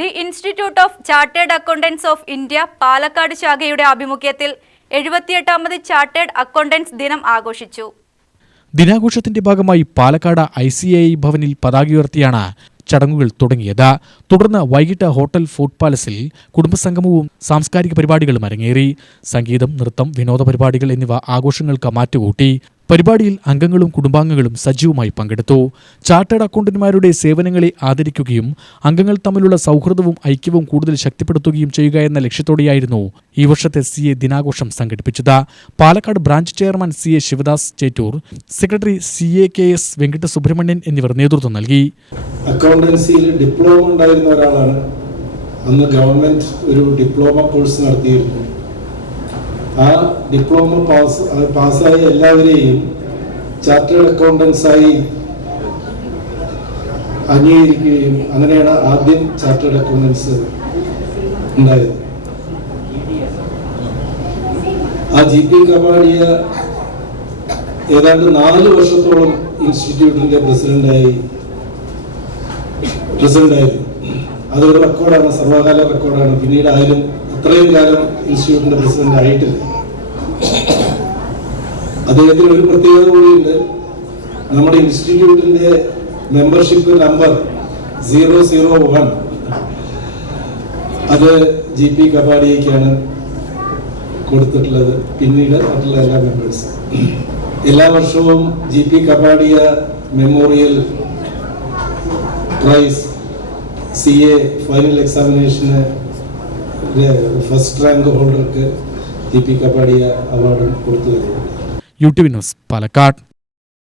The institute of chartered accountants of India Palakkad ശാഖയുടെ ആഭിമുഖ്യത്തിൽ 78ാമത് chartered accountants ദിനം ആഘോഷിച്ചു. ദിനാഘോഷത്തിന്റെ ഭാഗമായി പാലക്കാട് ICAI ഭവനിൽ പതാക ഉയർത്തിയാണ് ചടങ്ങുകൾ തുടങ്ങിയത്. തുടർന്ന് വൈകിട്ട് ഹോട്ടൽ ഫോർട്ട് പാലസിൽ കുടുംബസംഗമവും സാംസ്കാരിക പരിപാടികളും അരങ്ങേറി. സംഗീതം, നൃത്തം, വിനോദ പരിപാടികൾ എന്നിവ ആഘോഷങ്ങൾക്ക് മാറ്റുകൂട്ടി. പരിപാടിയിൽ അംഗങ്ങളും കുടുംബാംഗങ്ങളും സജീവമായി പങ്കെടുത്തു. ചാർട്ടേഡ് അക്കൗണ്ടന്റുമാരുടെ സേവനങ്ങളെ ആദരിക്കുകയും അംഗങ്ങൾ തമ്മിലുള്ള സൗഹൃദവും ഐക്യവും കൂടുതൽ ശക്തിപ്പെടുത്തുകയും ചെയ്യുക എന്ന ലക്ഷ്യത്തോടെയായിരുന്നു ഈ വർഷത്തെ CA ദിനാഘോഷം സംഘടിപ്പിച്ചത്. Palakkad branch chairman CA Sivadas Chettur, secretary CA KS Venkata Subrahmanyan എന്നിവർ നേതൃത്വം നൽകി. അക്കൗണ്ടൻസിയിൽ ഡിപ്ലോമ ഉണ്ടായിരുന്ന ഒരാളാണ്. അന്ന് ഗവൺമെന്റ് ഒരു ഡിപ്ലോമ കോഴ്സ് നടത്തിയിരുന്നു. ആ ഡിപ്ലോമ പാസ്സായ എല്ലാവരെയും ചാർട്ടേഡ് അക്കൗണ്ടൻസായി അംഗീകരിക്കുകയും അങ്ങനെയാണ് ആദ്യം ചാർട്ടേഡ് അക്കൗണ്ടൻസ് ഉണ്ടായത്. ആ GP കപാടിയ ഏതാണ്ട് 4 വർഷത്തോളം ഇൻസ്റ്റിറ്റ്യൂട്ടിന്റെ പ്രസിഡന്റായിരുന്നു. അതൊരു റെക്കോർഡാണ്, സർവകാല റെക്കോർഡാണ്. പിന്നീട് ആരും അത്രയും കാലം ഇൻസ്റ്റിറ്റ്യൂട്ടിന്റെ പ്രസിഡന്റ് ആയിട്ടില്ല. അദ്ദേഹത്തിന് ഒരു പ്രത്യേകത കൂടിയുണ്ട്. നമ്മുടെ ഇൻസ്റ്റിറ്റ്യൂട്ടിന്റെ മെമ്പർഷിപ്പ് നമ്പർ 001 അത് GP കപാടിയയ്ക്കാണ് കൊടുത്തിട്ടുള്ളത്. പിന്നീട് മറ്റുള്ള എല്ലാ മെമ്പേഴ്സ് എല്ലാ വർഷവും GP Kapadia memorial prize CA final എക്സാമിനേഷന് ഫസ്റ്റ് റാങ്ക് ഹോൾഡർക്ക് GP കപാടിയ അവാർഡ് കൊടുത്തു. UTV news Palakkad.